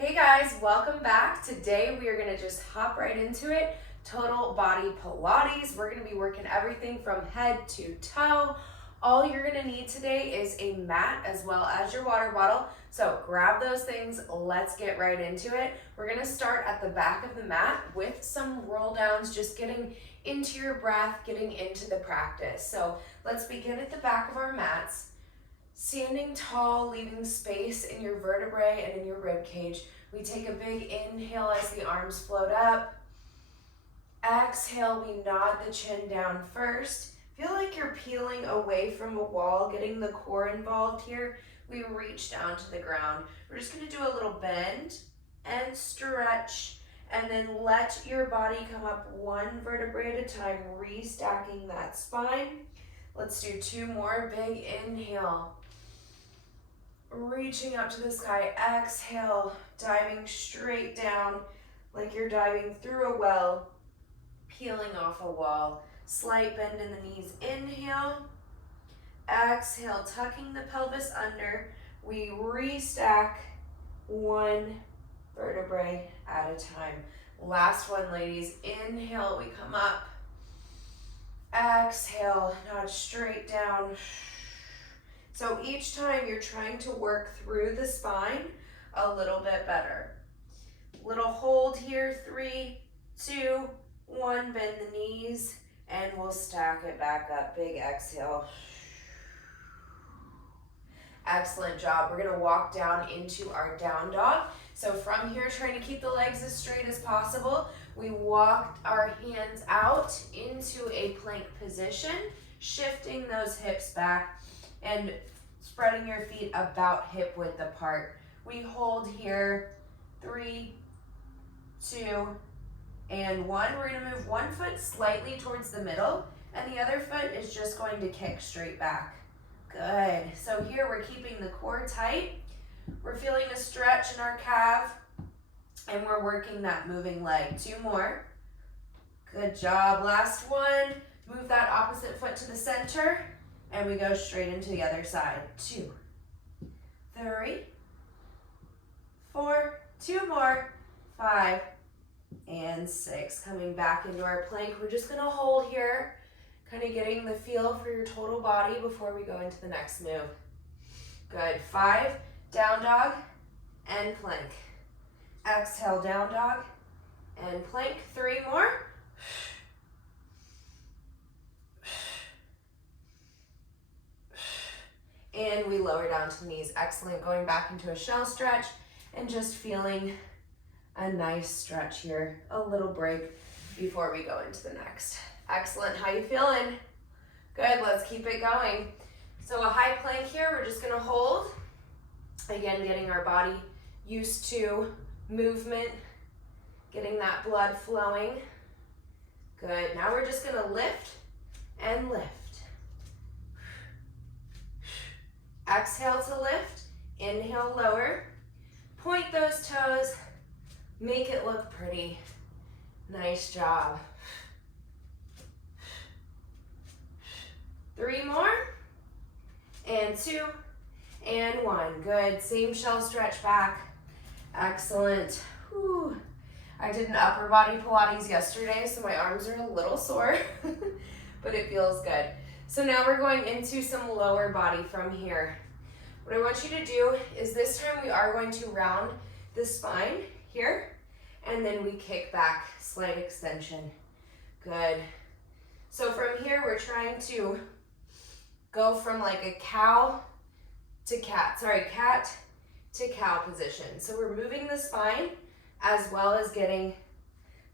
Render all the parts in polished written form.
Hey guys, welcome back. Today we are going to just hop right into it. Total body Pilates. We're going to be working everything from head to toe. All you're going to need today is a mat as well as your water bottle. So grab those things. Let's get right into it. We're going to start at the back of the mat with some roll downs, just getting into your breath, getting into the practice. So let's begin at the back of our mats. Standing tall, leaving space in your vertebrae and in your rib cage. We take a big inhale as the arms float up. Exhale, we nod the chin down first. Feel like you're peeling away from a wall, getting the core involved here. We reach down to the ground. We're just gonna do a little bend and stretch, and then let your body come up one vertebrae at a time, restacking that spine. Let's do two more. Big inhale. Reaching up to the sky, exhale, diving straight down like you're diving through a well, peeling off a wall. Slight bend in the knees, inhale, exhale, tucking the pelvis under. We restack one vertebrae at a time. Last one, ladies. Inhale, we come up. Exhale, nod straight down. So each time you're trying to work through the spine a little bit better. Little hold here, 3, 2, 1, bend the knees, and we'll stack it back up. Big exhale. Excellent job. We're gonna walk down into our down dog. So from here, trying to keep the legs as straight as possible, we walk our hands out into a plank position, shifting those hips back and spreading your feet about hip width apart. We hold here, 3, 2, and 1. We're gonna move one foot slightly towards the middle, and the other foot is just going to kick straight back. Good. So here we're keeping the core tight. We're feeling a stretch in our calf, and we're working that moving leg. 2 more. Good job. Last one. Move that opposite foot to the center, and we go straight into the other side. 2, 3, 4, 2 more, 5, and 6. Coming back into our plank. We're just gonna hold here, kind of getting the feel for your total body before we go into the next move. Good. 5, down dog and plank. Exhale, down dog and plank. 3 more. And we lower down to the knees. Excellent. Going back into a shell stretch and just feeling a nice stretch here. A little break before we go into the next. Excellent. How you feeling? Good. Let's keep it going. So a high plank here. We're just going to hold. Again, getting our body used to movement, getting that blood flowing. Good. Now we're just going to lift and lift. Exhale to lift, inhale, lower. Point those toes, make it look pretty. Nice job. 3 more, and 2, and 1. Good, same shell stretch back. Excellent. Whew. I did an upper body Pilates yesterday, so my arms are a little sore, but it feels good. So now we're going into some lower body from here. What I want you to do is this time we are going to round the spine here, and then we kick back, slight extension. Good. So from here, we're trying to go from like a cat to cow position. So we're moving the spine as well as getting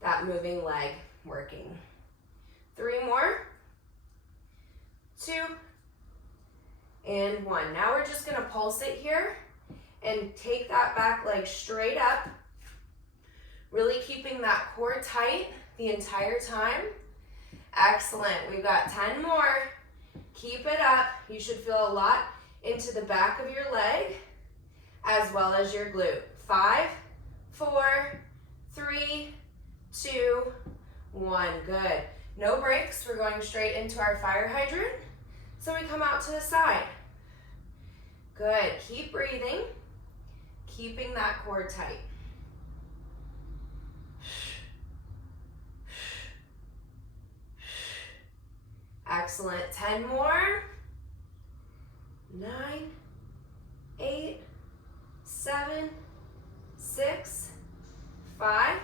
that moving leg working. 3 more. 2, and 1. Now we're just gonna pulse it here and take that back leg straight up, really keeping that core tight the entire time. Excellent. We've got 10 more. Keep it up. You should feel a lot into the back of your leg as well as your glute. 5, 4, 3, 2, 1. Good. No breaks. We're going straight into our fire hydrant. So we come out to the side. Good. Keep breathing, keeping that core tight. Excellent. 10 more. 9, 8, 7, 6, 5,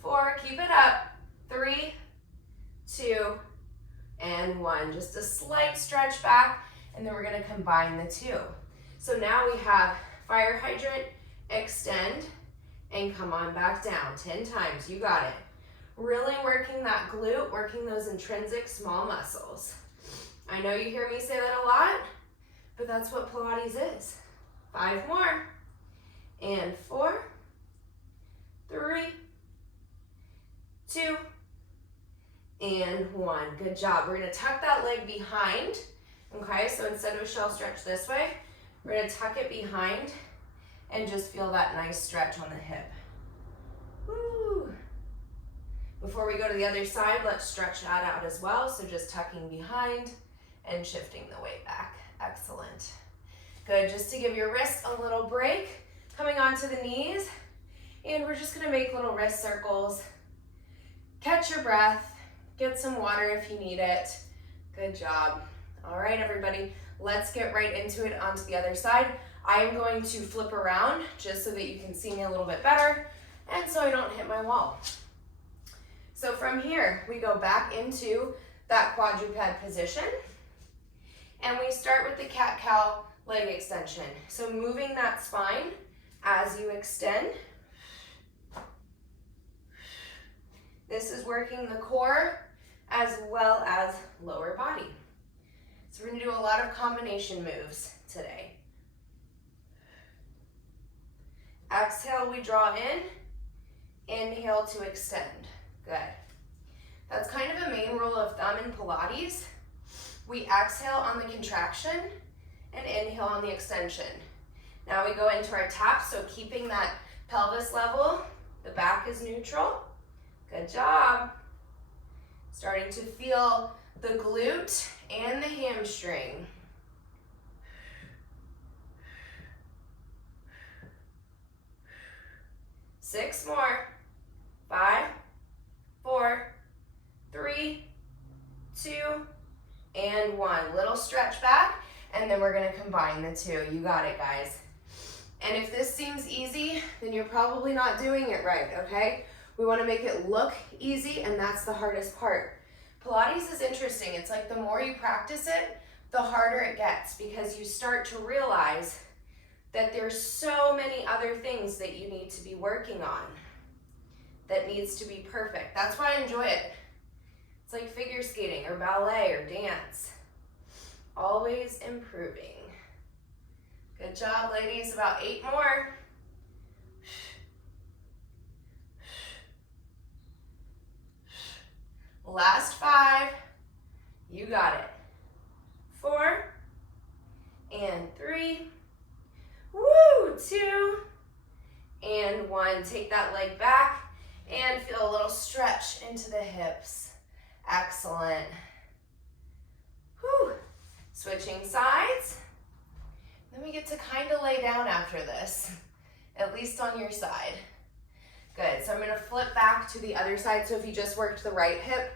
4. Keep it up. 3, 2, and 1. Just a slight stretch back, and then we're going to combine the two. So now we have fire hydrant, extend, and come on back down 10 times. You got it. Really working that glute, working those intrinsic small muscles. I know you hear me say that a lot, but that's what Pilates is. 5 more. And 4, 3, 2, and 1. Good job. We're going to tuck that leg behind. Okay, so instead of a shell stretch this way, we're going to tuck it behind and just feel that nice stretch on the hip. Woo. Before we go to the other side, let's stretch that out as well. So just tucking behind and shifting the weight back. Excellent. Good, just to give your wrists a little break, coming onto the knees, and we're just gonna make little wrist circles. Catch your breath, get some water if you need it. Good job. All right, everybody, let's get right into it onto the other side. I am going to flip around just so that you can see me a little bit better and so I don't hit my wall. So from here, we go back into that quadruped position and we start with the cat-cow leg extension. So moving that spine as you extend. This is working the core as well as lower body. So we're gonna do a lot of combination moves today. Exhale, we draw in. Inhale to extend. Good. That's kind of a main rule of thumb in Pilates. We exhale on the contraction and inhale on the extension. Now we go into our taps, so keeping that pelvis level, the back is neutral. Good job. Starting to feel the glute and the hamstring. Six more. 5, 4, 3, 2, and 1. Little stretch back, and then we're gonna combine the two. You got it, guys. And if this seems easy, then you're probably not doing it right, okay? We wanna make it look easy, and that's the hardest part. Pilates is interesting. It's like the more you practice it, the harder it gets, because you start to realize that there's so many other things that you need to be working on that needs to be perfect. That's why I enjoy it. It's like figure skating or ballet or dance. Always improving. Good job, ladies. About 8 more. Last 5. You got it. 4 and 3. Woo! 2 and 1. Take that leg back and feel a little stretch into the hips. Excellent. Whew. Switching sides. Then we get to kind of lay down after this, at least on your side. Good, so I'm gonna flip back to the other side. So if you just worked the right hip,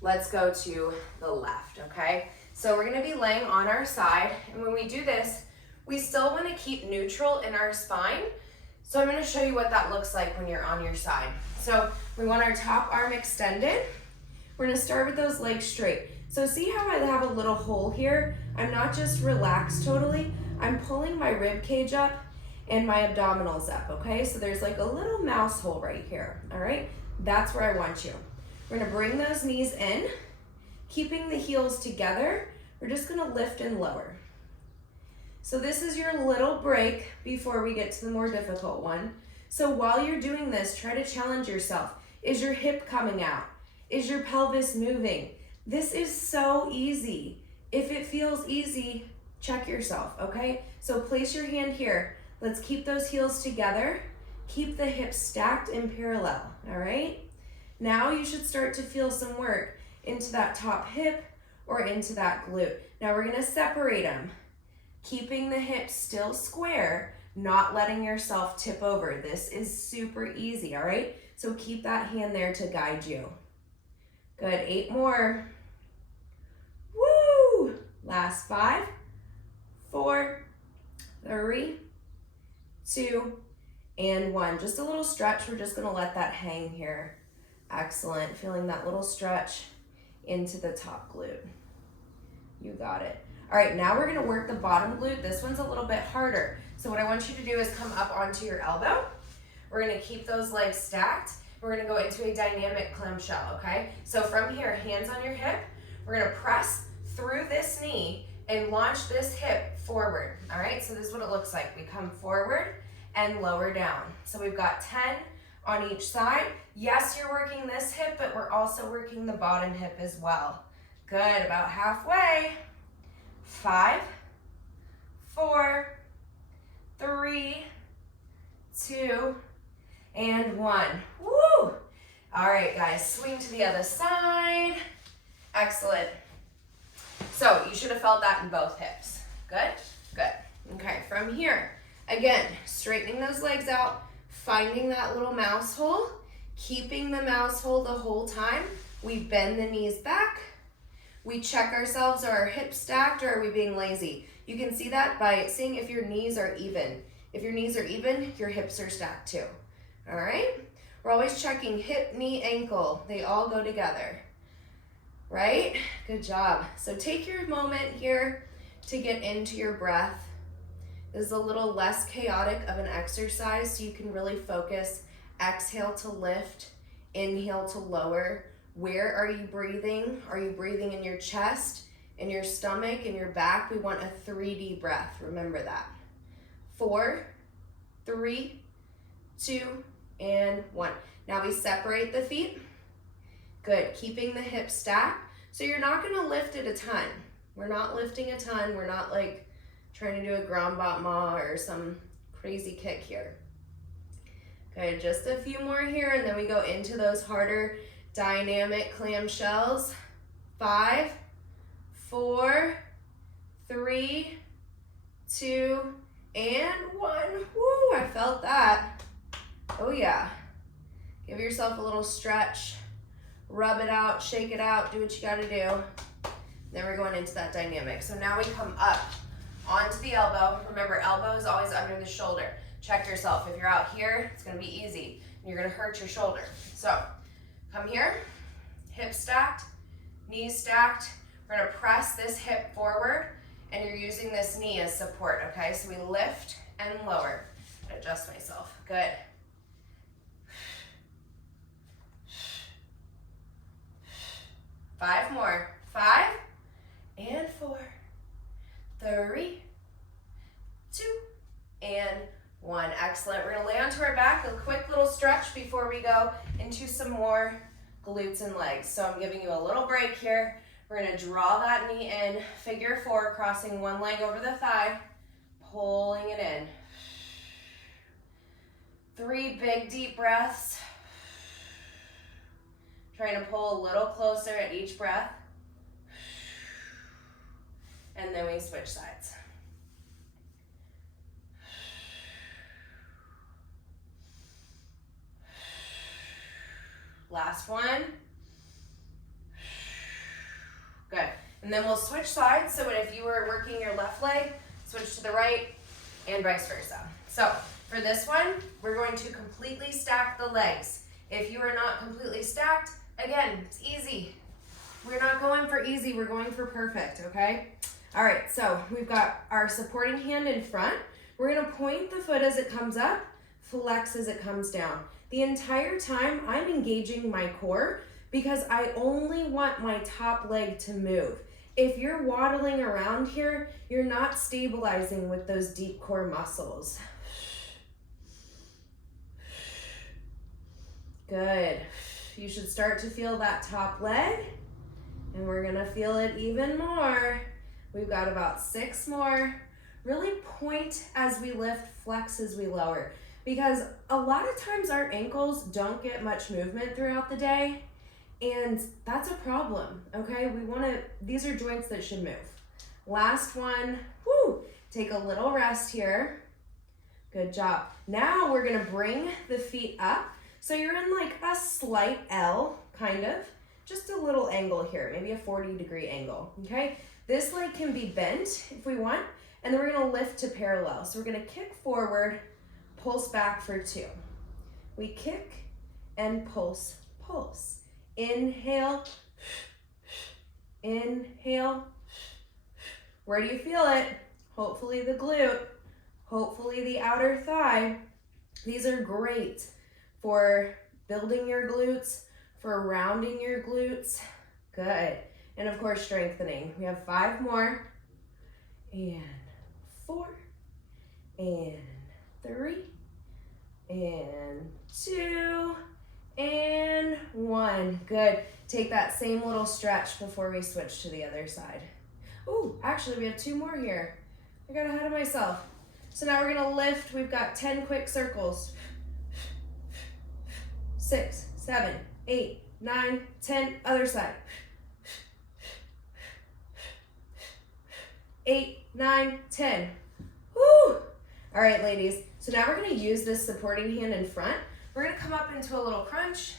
let's go to the left, okay? So we're gonna be laying on our side, and when we do this, we still wanna keep neutral in our spine. So I'm gonna show you what that looks like when you're on your side. So we want our top arm extended. We're gonna start with those legs straight. So see how I have a little hole here? I'm not just relaxed totally, I'm pulling my rib cage up and my abdominals up, okay? So there's like a little mouse hole right here, all right? That's where I want you. We're gonna bring those knees in, keeping the heels together. We're just gonna lift and lower. So this is your little break before we get to the more difficult one. So while you're doing this, try to challenge yourself. Is your hip coming out? Is your pelvis moving? This is so easy. If it feels easy, check yourself, okay? So place your hand here. Let's keep those heels together. Keep the hips stacked in parallel, all right? Now you should start to feel some work into that top hip or into that glute. Now we're gonna separate them, keeping the hips still square, not letting yourself tip over. This is super easy, all right? So keep that hand there to guide you. Good, 8 more. Woo! Last 5, 4, 3, 2, and 1. Just a little stretch. We're just gonna let that hang here. Excellent. Feeling that little stretch into the top glute. You got it. All right, now we're gonna work the bottom glute. This one's a little bit harder. So what I want you to do is come up onto your elbow. We're gonna keep those legs stacked. We're gonna go into a dynamic clamshell, okay? So from here, hands on your hip, we're gonna press through this knee and launch this hip forward, all right? So this is what it looks like. We come forward and lower down. So we've got 10 on each side. Yes, you're working this hip, but we're also working the bottom hip as well. Good, about halfway. 5, 4, 3, 2, and 1. Woo! All right, guys, swing to the other side. Excellent. So you should have felt that in both hips. Good? Good. Okay, from here, again, straightening those legs out, finding that little mouse hole, keeping the mouse hole the whole time. We bend the knees back. We check ourselves, are our hips stacked or are we being lazy? You can see that by seeing if your knees are even. If your knees are even, your hips are stacked too. All right? We're always checking hip, knee, ankle. They all go together. Right? Good job. So take your moment here to get into your breath. This is a little less chaotic of an exercise so you can really focus. Exhale to lift, inhale to lower. Where are you breathing? Are you breathing in your chest, in your stomach, in your back? We want a 3D breath. Remember that. 4, 3, 2, and 1. Now we separate the feet. Good, keeping the hips stacked. So you're not gonna lift it a ton. We're not lifting a ton. We're not like trying to do a grand battement or some crazy kick here. Okay, just a few more here and then we go into those harder dynamic clamshells. 5, 4, 3, 2, and 1. Woo, I felt that. Oh yeah. Give yourself a little stretch. Rub it out, shake it out, do what you gotta do. Then we're going into that dynamic. So now we come up onto the elbow. Remember, elbow is always under the shoulder. Check yourself. If you're out here, it's gonna be easy. And you're gonna hurt your shoulder. So come here, hips stacked, knees stacked. We're gonna press this hip forward and you're using this knee as support, okay? So we lift and lower. Adjust myself, good. 5 more. 5 and 4, 3, 2, and 1. Excellent. We're gonna lay onto our back, a quick little stretch before we go into some more glutes and legs. So I'm giving you a little break here. We're gonna draw that knee in, figure 4, crossing one leg over the thigh, pulling it in. 3 big deep breaths. Trying to pull a little closer at each breath. And then we switch sides. Last one. Good. And then we'll switch sides. So if you were working your left leg, switch to the right and vice versa. So for this one, we're going to completely stack the legs. If you are not completely stacked, again, it's easy. We're not going for easy, we're going for perfect, okay? All right, so we've got our supporting hand in front. We're gonna point the foot as it comes up, flex as it comes down. The entire time, I'm engaging my core because I only want my top leg to move. If you're waddling around here, you're not stabilizing with those deep core muscles. Good. You should start to feel that top leg, and we're gonna feel it even more. We've got about 6 more. Really point as we lift, flex as we lower, because a lot of times our ankles don't get much movement throughout the day, and that's a problem, okay? These are joints that should move. Last one, woo, take a little rest here. Good job. Now we're gonna bring the feet up. So you're in like a slight L, kind of. Just a little angle here, maybe a 40-degree angle, okay? This leg can be bent if we want, and then we're gonna lift to parallel. So we're gonna kick forward, pulse back for 2. We kick and pulse, pulse. Inhale, inhale. Where do you feel it? Hopefully the glute, hopefully the outer thigh. These are great for building your glutes, for rounding your glutes. Good. And of course, strengthening. We have 5 more. And 4. And 3. And 2. And 1. Good. Take that same little stretch before we switch to the other side. Ooh, actually we have 2 more here. I got ahead of myself. So now we're gonna lift. We've got 10 quick circles. 6, 7, 8, 9, 10, other side. 8, 9, 10. Woo! All right, ladies. So now we're gonna use this supporting hand in front. We're gonna come up into a little crunch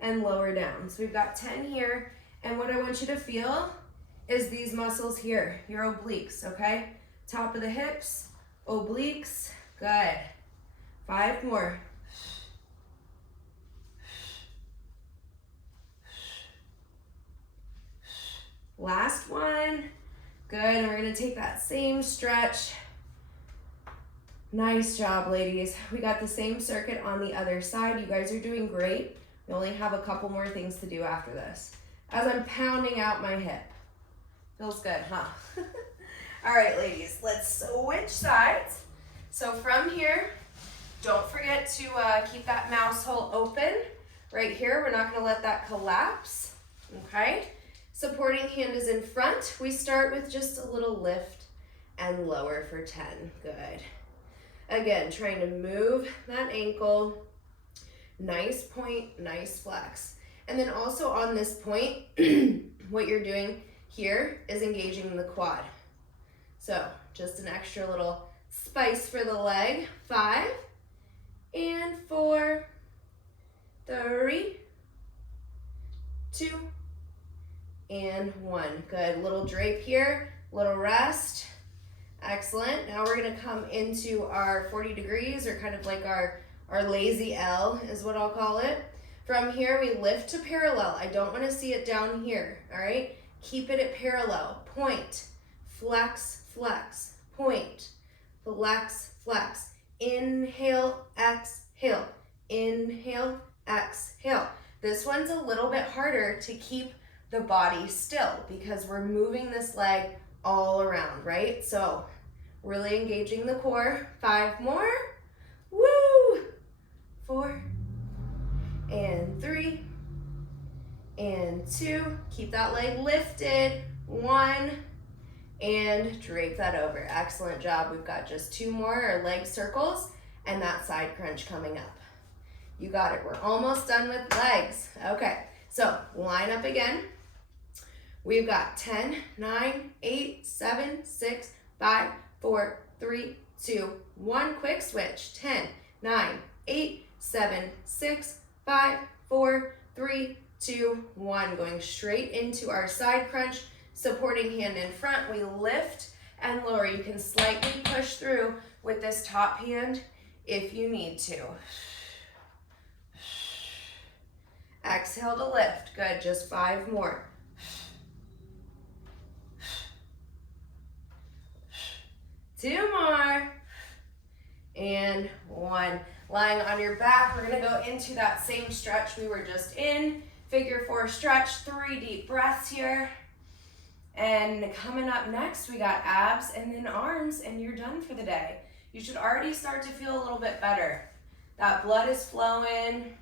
and lower down. So we've got 10 here. And what I want you to feel is these muscles here, your obliques, okay? Top of the hips, obliques, good. 5 more. Last one. Good, and we're gonna take that same stretch. Nice job, ladies. We got the same circuit on the other side. You guys are doing great. We only have a couple more things to do after this. As I'm pounding out my hip. Feels good, huh? All right, ladies, let's switch sides. So from here, don't forget to keep that mouse hole open. Right here, we're not gonna let that collapse, okay? Supporting hand is in front. We start with just a little lift and lower for 10, good. Again, trying to move that ankle, nice point, nice flex. And then also on this point, what you're doing here is engaging the quad. So just an extra little spice for the leg. 5 and 4, 3, 2, and 1. Good, little drape here, little rest. Excellent. Now we're gonna come into our 40 degrees, or kind of like our lazy L is what I'll call it. From here, we lift to parallel. I don't wanna see it down here, all right? Keep it at parallel. Point, flex, flex, point, flex, flex. Inhale, exhale, inhale, exhale. This one's a little bit harder to keep the body still because we're moving this leg all around, right? So really engaging the core. 5 more. Woo! 4 and 3 and 2. Keep that leg lifted. 1 and drape that over. Excellent job. We've got just 2 more, our leg circles, and that side crunch coming up. You got it. We're almost done with legs. Okay, so line up again. We've got 10, 9, 8, 7, 6, 5, 4, 3, 2, 1. Quick switch. 10, 9, 8, 7, 6, 5, 4, 3, 2, 1. Going straight into our side crunch. Supporting hand in front. We lift and lower. You can slightly push through with this top hand if you need to. Exhale to lift. Good. Just 5 more. Two more, and 1. Lying on your back, we're gonna go into that same stretch we were just in. Figure 4 stretch, 3 deep breaths here. And coming up next, we got abs and then arms, and you're done for the day. You should already start to feel a little bit better. That blood is flowing.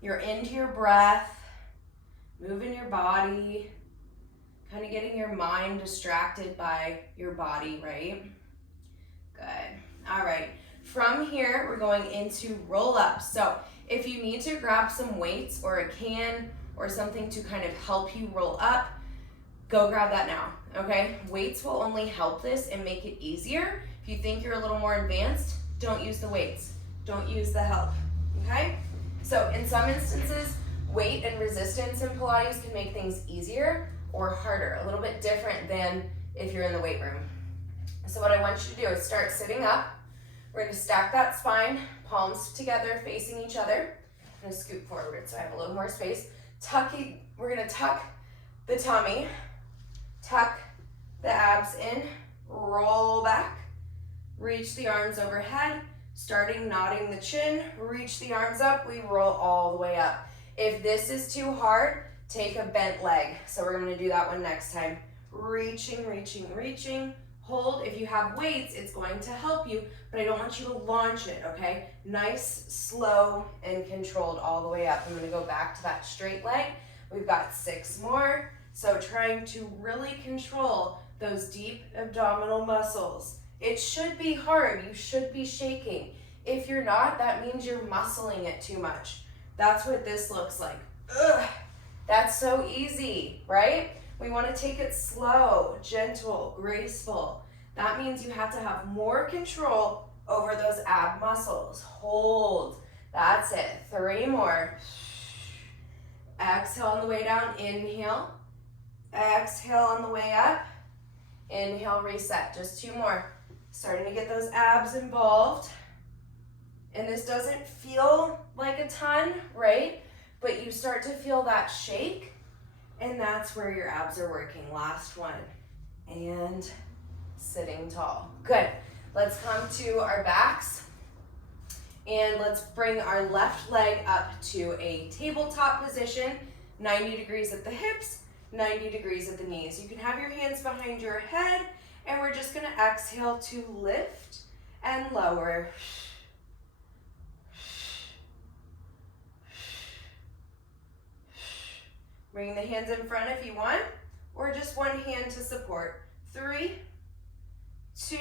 You're into your breath, moving your body. Kind of getting your mind distracted by your body, right? Good. All right. From here, we're going into roll-ups. So if you need to grab some weights or a can or something to kind of help you roll up, go grab that now, okay? Weights will only help this and make it easier. If you think you're a little more advanced, don't use the weights. Don't use the help, okay? So in some instances, weight and resistance in Pilates can make things easier or harder, a little bit different than if you're in the weight room. So what I want you to do is start sitting up. We're gonna stack that spine, palms together, facing each other. I'm gonna scoot forward so I have a little more space. We're gonna tuck the tummy, tuck the abs in, roll back, reach the arms overhead, starting nodding the chin, reach the arms up, we roll all the way up. If this is too hard, take a bent leg. So we're gonna do that one next time. Reaching, reaching, reaching. Hold. If you have weights, it's going to help you, but I don't want you to launch it, okay? Nice, slow, and controlled all the way up. I'm gonna go back to that straight leg. We've got 6 more. So trying to really control those deep abdominal muscles. It should be hard. You should be shaking. If you're not, that means you're muscling it too much. That's what this looks like. Ugh, that's so easy, right? We want to take it slow, gentle, graceful. That means you have to have more control over those ab muscles. Hold. That's it. 3 more. Exhale on the way down. Inhale. Exhale on the way up. Inhale, reset. Just 2 more. Starting to get those abs involved. And this doesn't feel like a ton, right? But you start to feel that shake. And that's where your abs are working. Last one. And sitting tall. Good. Let's come to our backs. And let's bring our left leg up to a tabletop position. 90 degrees at the hips, 90 degrees at the knees. You can have your hands behind your head. And we're just going to exhale to lift and lower. Bring the hands in front if you want, or just one hand to support. 3, 2,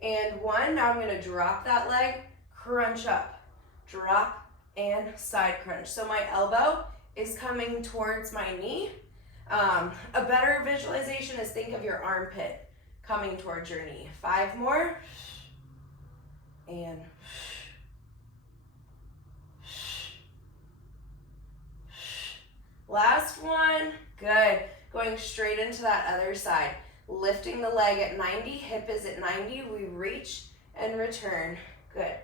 and 1. Now I'm gonna drop that leg, crunch up, drop, and side crunch. So my elbow is coming towards my knee. A better visualization is think of your armpit coming towards your knee. 5 more, and last one. Good. Going straight into that other side. Lifting the leg at 90, hip is at 90. We reach and return. Good.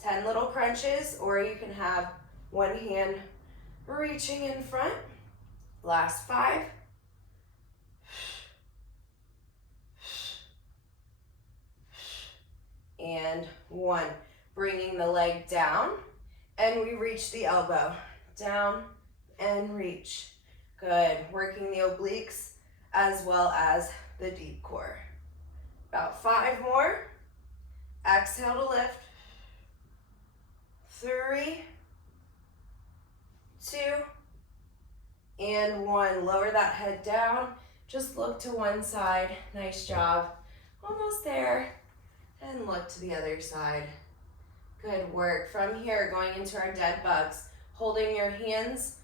10 little crunches, or you can have one hand reaching in front. Last 5. And 1. Bringing the leg down, and we reach the elbow. Down and reach. Good. Working the obliques as well as the deep core. About 5 more. Exhale to lift. 3, 2, and 1. Lower that head down. Just look to one side. Nice job. Almost there. And look to the other side. Good work. From here, going into our dead bugs. Holding your hands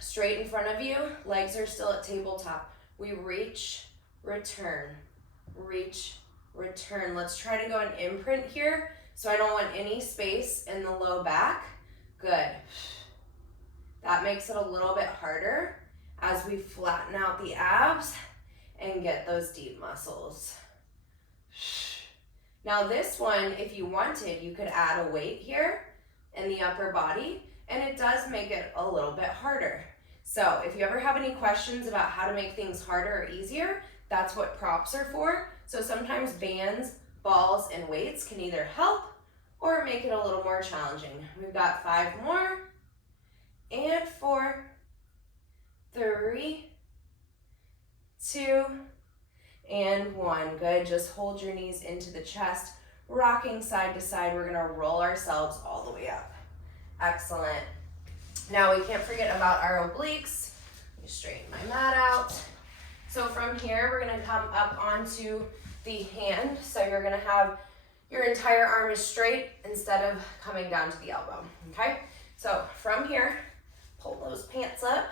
straight in front of you. Legs are still at tabletop. We reach, return, reach, return. Let's try to go an imprint here. So I don't want any space in the low back. Good. That makes it a little bit harder as we flatten out the abs and get those deep muscles. Now this one, if you wanted, you could add a weight here in the upper body, and it does make it a little bit harder. So if you ever have any questions about how to make things harder or easier, that's what props are for. So sometimes bands, balls, and weights can either help or make it a little more challenging. We've got 5 more, and 4, 3, 2, and 1. Good. Just hold your knees into the chest, rocking side to side. We're gonna roll ourselves all the way up. Excellent. Now we can't forget about our obliques. Let me straighten my mat out. So from here, we're gonna come up onto the hand. So you're gonna have your entire arm is straight instead of coming down to the elbow, okay? So from here, pull those pants up.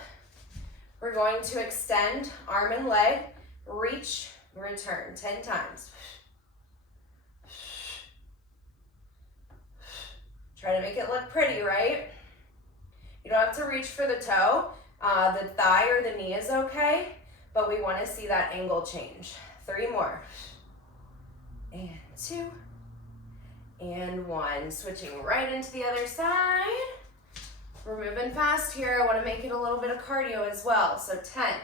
We're going to extend arm and leg, reach, return 10 times. Try to make it look pretty, right? You don't have to reach for the toe. The thigh or the knee is okay, but we want to see that angle change. 3 more. And 2. And 1. Switching right into the other side. We're moving fast here. I want to make it a little bit of cardio as well. So 10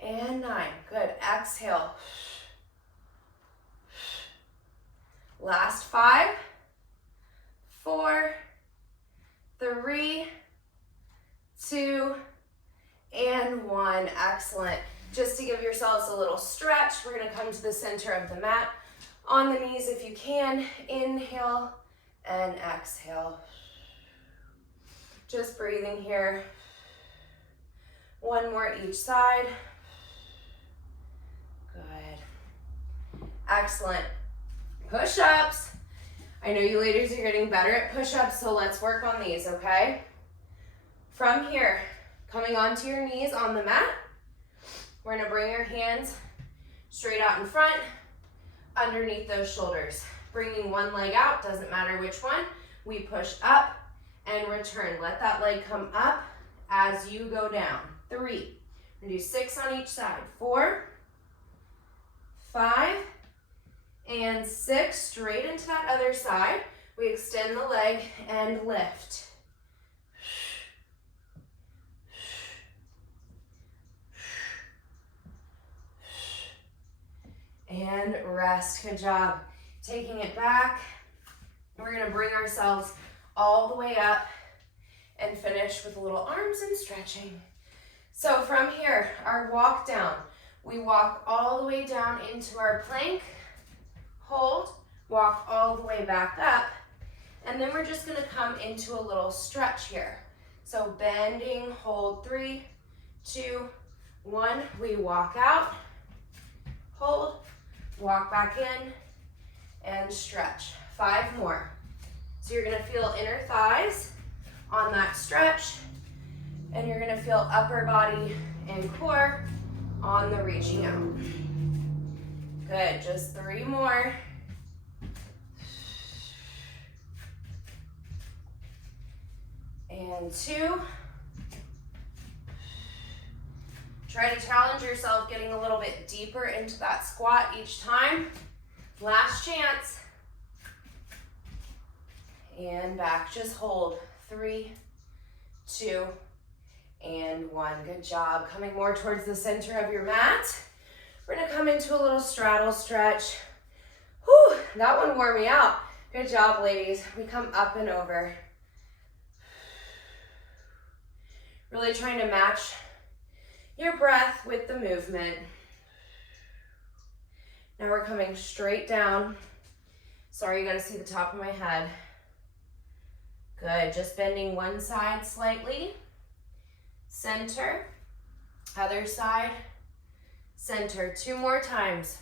and 9. Good. Exhale. Last 5, 4, 3, 2, and 1. Excellent. Just to give yourselves a little stretch, we're going to come to the center of the mat. On the knees if you can. Inhale and exhale. Just breathing here. 1 more each side. Good. Excellent. Push-ups. I know you ladies are getting better at push-ups, so let's work on these, okay? From here, coming onto your knees on the mat, we're gonna bring your hands straight out in front, underneath those shoulders. Bringing one leg out, doesn't matter which one. We push up and return. Let that leg come up as you go down. 3. We're gonna do 6 on each side. 4, 5, and 6. Straight into that other side. We extend the leg and lift. And rest. Good job. Taking it back. We're going to bring ourselves all the way up and finish with a little arms and stretching. So from here, our walk down. We walk all the way down into our plank. Hold. Walk all the way back up. And then we're just going to come into a little stretch here. So bending, hold. 3, 2, 1. We walk out. Hold. Walk back in and stretch. 5 more. So you're gonna feel inner thighs on that stretch, and you're gonna feel upper body and core on the reaching out. Good, just 3 more. And 2. Try to challenge yourself getting a little bit deeper into that squat each time. Last chance. And back, just hold. 3, 2, and 1. Good job. Coming more towards the center of your mat. We're gonna come into a little straddle stretch. Whew, that one wore me out. Good job, ladies. We come up and over. Really trying to match your breath with the movement. Now we're coming straight down. Sorry, you gotta see the top of my head. Good, just bending one side slightly. Center, other side, center. 2 more times.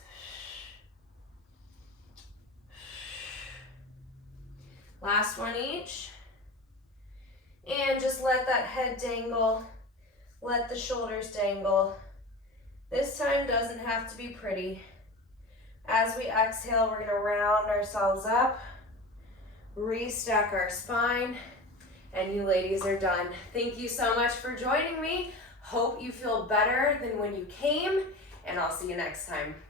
Last one each. And just let that head dangle. Let the shoulders dangle. This time doesn't have to be pretty. As we exhale, we're gonna round ourselves up, restack our spine, and you ladies are done. Thank you so much for joining me. Hope you feel better than when you came, and I'll see you next time. Bye.